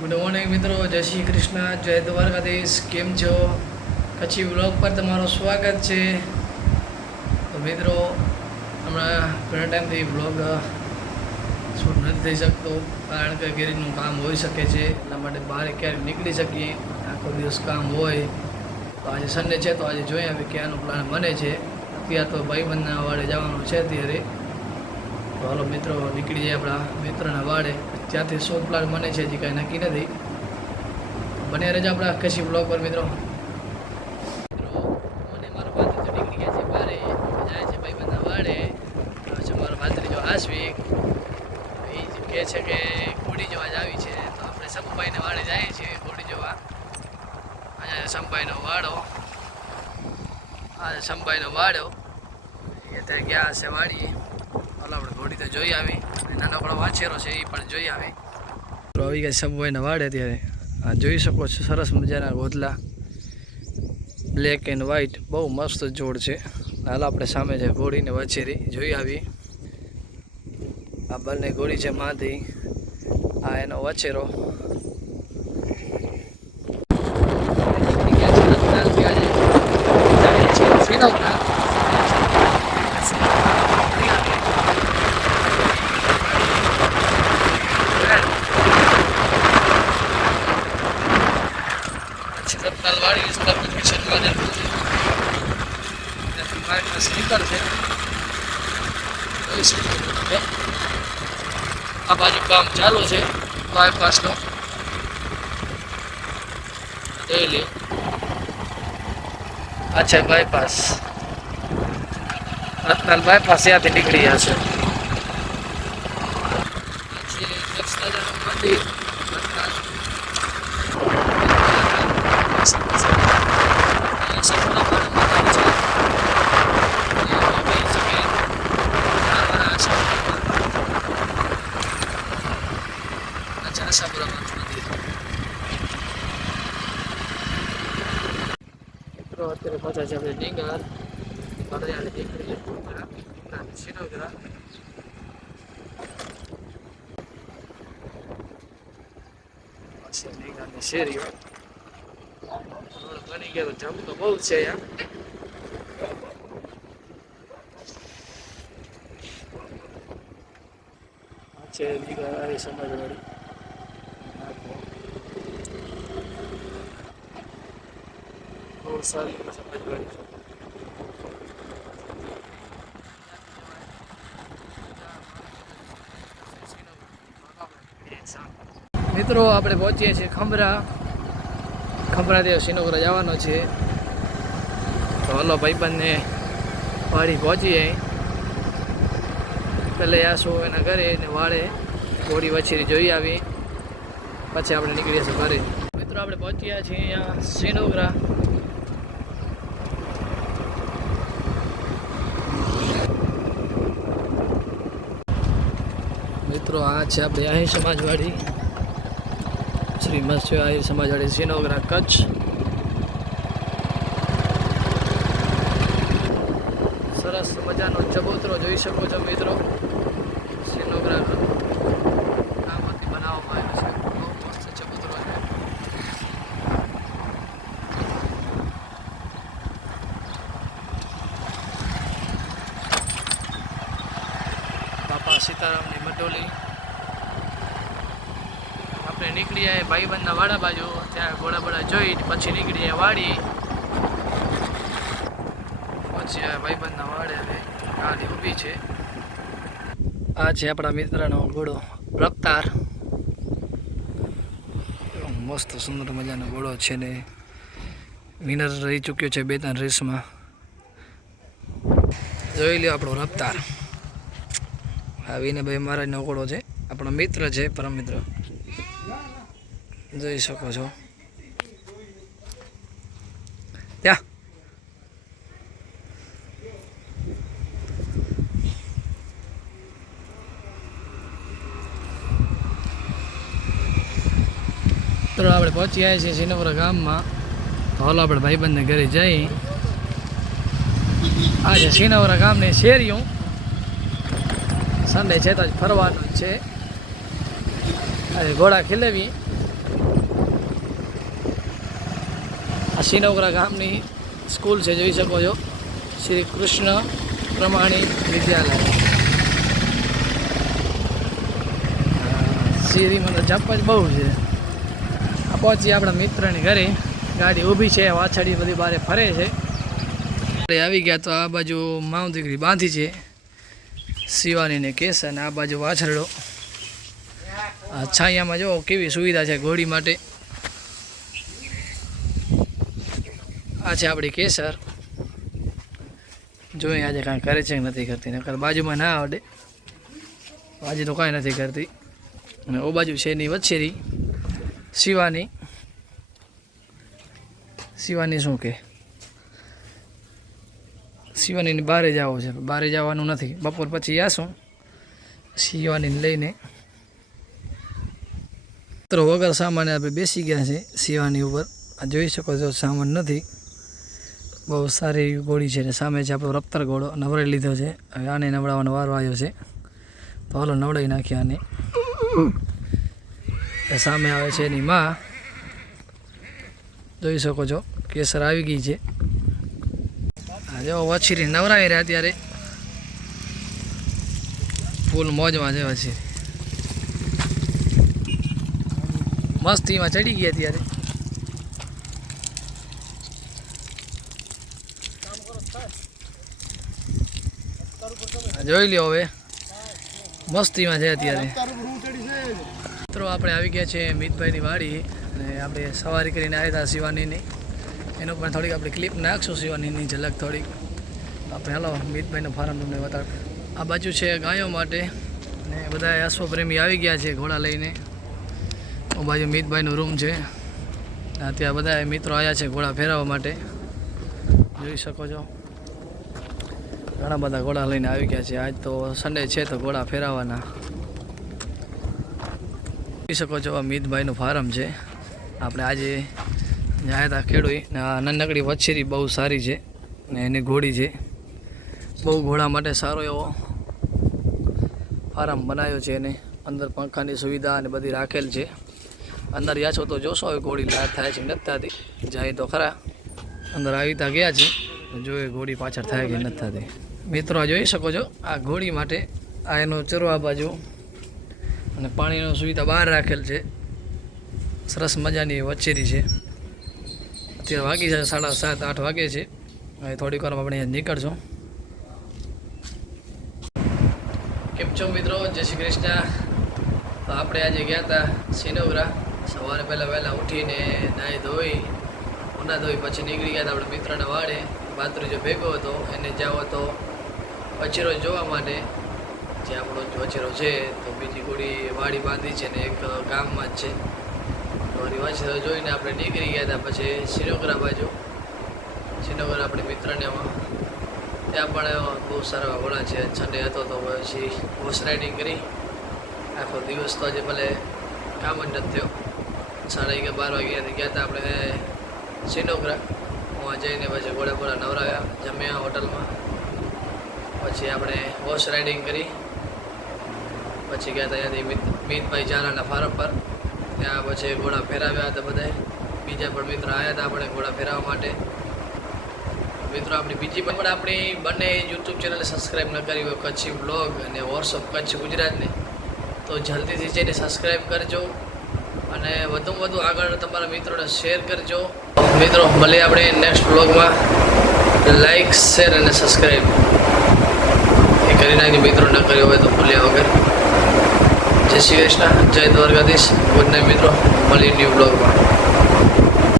Good morning મિત્રો, જય શ્રી કૃષ્ણ, જય દ્વારકાધીશ. કેમ છો? કચ્છી વ્લોગ પર તમારું સ્વાગત છે. તો મિત્રો, હમણાં ઘણા ટાઈમથી વ્લોગ શૂટ નથી થઈ શકતો, કારણ કે ગેરેજનું કામ હોઈ શકે છે. એટલા માટે બહાર ક્યારેક નીકળી શકીએ, આખો દિવસ કામ હોય. તો આજે સન્ડે છે, તો આજે જોઈએ હવે ક્યાંનો પ્લાન બને છે. અત્યારે તો ભાઈબંધના વાડે જવાનું છે અત્યારે. તો હાલો મિત્રો, નીકળી જાય આપણા મિત્રના વાડે. ત્યાંથી શું પ્લાન બને છે હજી કાંઈ નક્કી નથી. બને રહેજો આપણા કચ્છી બ્લોગ પર મિત્રો. મને મારો ભાત્રીજો નીકળી ગયા છે બારે, જાય છે ભાઈબંધના વાડે. છે મારો ભાત્રીજો આશ્વિક, એ જ કહે છે કે ઘોડી જોવા જ આવી છે. તો આપણે શંભાઈને વાડે જઈએ છીએ ઘોડી જોવા. અહીંયા શંભાઈનો વાડો, આ શંભાઈનો વાડો, એ ત્યાં ગયા હશે વાડીએ. હાલો આપણે ઘોડી તો જોઈ આવી, નાનકડો વાછેરો છે એ પણ જોઈ આવી. તો આવી ગયા શંભાઈના વાડે અત્યારે. આ જોઈ શકો છો, સરસ મજાના ગોધલા, બ્લેક એન્ડ વ્હાઈટ, બહુ મસ્ત જોડ છે. હાલ આપણે સામે છે ઘોડીને વછેરી, જોઈ આવી. આ બંને ઘોડી છે માથી, આ એનો વછેરો. સ્લીપર છે, આ બાજુ કામ ચાલુ છે બાયપાસનું. ડેલી અચ્છા, બાયપાસ રત્નાલ બાયપાસ ત્યાંથી નીકળી જશે. અત્યારે પહોંચ્યા છે આપણે ડીંગર, વરિયાળી દીકરી શ્રીનગર. ડીંગરની શેરીઓ બની ગયો, જમ તો બહુ છે અહીંયા છે ડીંગર આવી સમાજવાડી. બહુ સારી સમાજવાડી છે. મિત્રો આપણે પહોંચીએ છીએ ખંભરાથી શ્રીનગર જવાનો છે. તો હલો ભાઈબંધને વાડી પહોંચીએ. પહેલે આશું એના ઘરે ને વાળે ઘોડી વછેરી જોઈ આવી, પછી આપણે નીકળીએ છીએ ઘરે. મિત્રો આપણે પહોંચ્યા છીએ અહીંયા શ્રીનગર. મિત્રો આ છે આપણે આહિર સમાજવાડી, શ્રી મત્સ્ય આહિર સમાજવાડી, શ્રીનગર, કચ્છ. સરસ મજાનો ચબૂતરો જોઈ શકો છો મિત્રો. શ્રીનગર નામથી બનાવવામાં આવ્યો છે, બહુ મસ્ત ચબૂતરો છે. બાપા સીતારામની મટોલી. આપણે નીકળી જાય ભાઈબંધના વાડા બાજુ, ત્યાં ઘોડા બોડા જોઈ પછી નીકળી જાય વાડી. પછી ભાઈબંધના વાડે હવે ગાડી ઊભી છે. આ છે આપણા મિત્રનો ઘોડો રફતાર. મસ્ત સુંદર મજાનો ઘોડો છે ને વિનર રહી ચૂક્યો છે 2-3 રેસમાં. જોઈ લ્યો આપણો રફતાર. આ વિનયભાઈ મહારાજનો ઘોડો છે, આપણો મિત્ર છે, પરમ મિત્ર, જોઈ શકો છો ત્યાં. તો આપણે પહોંચી આવ્યા છીએ શ્રીનગર ગામમાં. તો હાલો આપણે ભાઈબંધને ઘરે જઈ. આ છે શ્રીનગર ગામની શેરીઓ. સન્ડે છે તો ફરવાનું જ છે. ઘોડા ખીલેવી આ સિનોગરા ગામની સ્કૂલ છે, જોઈ શકો છો, શ્રી કૃષ્ણ પ્રમાણી વિદ્યાલય. સીરીમાં તો જપ જ બહુ છે. આ પહોંચી આપણા મિત્રની ઘરે, ગાડી ઊભી છે, વાછડી બધી બારે ફરે છે. આપણે આવી ગયા તો આ બાજુ માઉ દીકરી બાંધી છે, શિવાની ને કેસ, અને આ બાજુ વાછરડો. આ છાયામાં જો કેવી સુવિધા છે ઘોડી માટે. આ છે આપણી કેસર. જોઈએ આજે કાંઈ કરે છે કે નથી કરતી, નકર બાજુમાં ના આવડે. આજે તો કાંઈ નથી કરતી. અને ઓ બાજુ છે એની વચ્ચેરી શિવાની. શિવાની શું કે શિવાનીને બહારે જવું છે, બહારે જવાનું નથી. બપોર પછી આશું શિવાનીને લઈને. મિત્રો વગર સામાન આપણે બેસી ગયા છે શિવાની ઉપર. આ જોઈ શકો છો, સામાન નથી. બહુ સારી એવી ઘોડી છે. ને સામે છે આપણો રફતર ઘોડો, નવરાઈ લીધો છે. હવે આને નવડાવવાનો વારો આવ્યો છે, તો હાલો નવડાવી નાખીએ આને. સામે આવે છે એની માં, જોઈ શકો છો, કેસર આવી ગઈ છે. જો વછીરી નવરાવી રહ્યા અત્યારે, ફૂલ મોજમાં છે વછીરી, મસ્તીમાં ચડી ગયા અત્યારે. જોઈ લ્યો, હવે મસ્તીમાં છે અત્યારે. મિત્રો આપણે આવી ગયા છે મિતભાઈની વાડી, અને આપણે સવારી કરીને આવ્યા હતા શિવાનીની. એનો પણ થોડીક આપણે ક્લિપ નાખશું, શિવાનીની ઝલક થોડીક. આપણે હાલો મિતભાઈનું ફાર્મ તમને બતાવ. આ બાજુ છે ગાયો માટે, અને બધા અશ્વપ્રેમી આવી ગયા છે ઘોડા લઈને. આ બાજુ મિતભાઈનું રૂમ છે. ત્યાં બધા મિત્રો આવ્યા છે ઘોડા ફેરવવા માટે, જોઈ શકો છો. ઘણા બધા ઘોડા લઈને આવી ગયા છે. આજ તો સન્ડે છે તો ઘોડા ફેરવવાના. જોઈ શકો છો, આ મિતભાઈનું ફાર્મ છે. આપણે આજે આવ્યા હતા ખેડૂત. આ નાનકડી વછેરી બહુ સારી છે, ને એની ઘોડી છે. બહુ ઘોડા માટે સારો એવો ફાર્મ બનાવ્યો છે એને. અંદર પંખાની સુવિધા અને બધી રાખેલ છે. અંદર ગયા છો તો જોશો હવે ઘોડી લાડ થાય છે નથી થતી. જાય તો ખરા, અંદર આવી ત્યાં ગયા છે, જોઈએ ઘોડી પાછળ થાય કે નથી થતી. મિત્રો જોઈ શકો છો, આ ઘોડી માટે આ એનો ચરવા બાજુ અને પાણીની સુવિધા બહાર રાખેલ છે. સરસ મજાની વછેરી છે. અત્યારે વાગી છે 7:30 8 વાગે છે. હવે થોડીક વારમાં આપણે અહીંયા નીકળશું. કેમ છો મિત્રો, જય શ્રી કૃષ્ણ. તો આપણે આજે ગયા હતા સિનોગરા. સવારે વહેલા ઉઠીને નાહી ધોઈ પછી નીકળી ગયા હતા આપણે મિત્રના વાડે. ભાત્રીજો ભેગો હતો, એને જાવ હતો વછેરો જોવા માટે. જે આપણો વછેરો છે તો બીજી ઘોડી વાડી બાંધી છે ને એક ગામમાં જ છે. તો વછેરો જોઈને આપણે નીકળી ગયા હતા પછી સિનોગરા બાજુ. સિનોગરા આપણે મિત્રને ત્યાં પણ બહુ સારા ઘોડા છે. સન્ડે હતો તો પછી હોર્સ રાઇડિંગ કરી. આખો દિવસ તો આજે ભલે કામ જ નથી થયો. 11:30 વાગ્યાથી ગયા હતા આપણે સિનોગરા. ત્યાં જઈને પછી ઘોડા નવરાવ્યા, જમ્યા હોટલમાં. પછી આપણે હોર્સ રાઇડિંગ કરી. પછી ગયા હતા ત્યાંથી મિતભાઈ ઝાલાના ફાર્મ પર. ત્યાં પછી ઘોડા ફેરાવ્યા હતા બધાએ. બીજા પણ મિત્રો આવ્યા હતા આપણે ઘોડા ફેરવવા માટે. મિત્રો આપણી બીજી પણ આપણી બંને યુટ્યુબ ચેનલ સબસ્ક્રાઈબ ન કરી હોય, કચ્છી બ્લોગ અને વોટ્સઅપ કચ્છ ગુજરાતને, તો જલ્દીથી જઈને સબસ્ક્રાઈબ કરજો અને વધુમાં વધુ આગળ તમારા મિત્રોને શેર કરજો. મિત્રો ભલે આપણે નેક્સ્ટ બ્લોગમાં લાઈક, શેર અને સબસ્ક્રાઈબ એ કરી નાખી. મિત્રો ન કર્યો હોય તો ભૂલ્યા વગર. જય શ્રી કૃષ્ણ, જય દ્વારકાધીશ. ગુડ નાઇટ મિત્રો, મળીએ ન્યૂ બ્લોગમાં.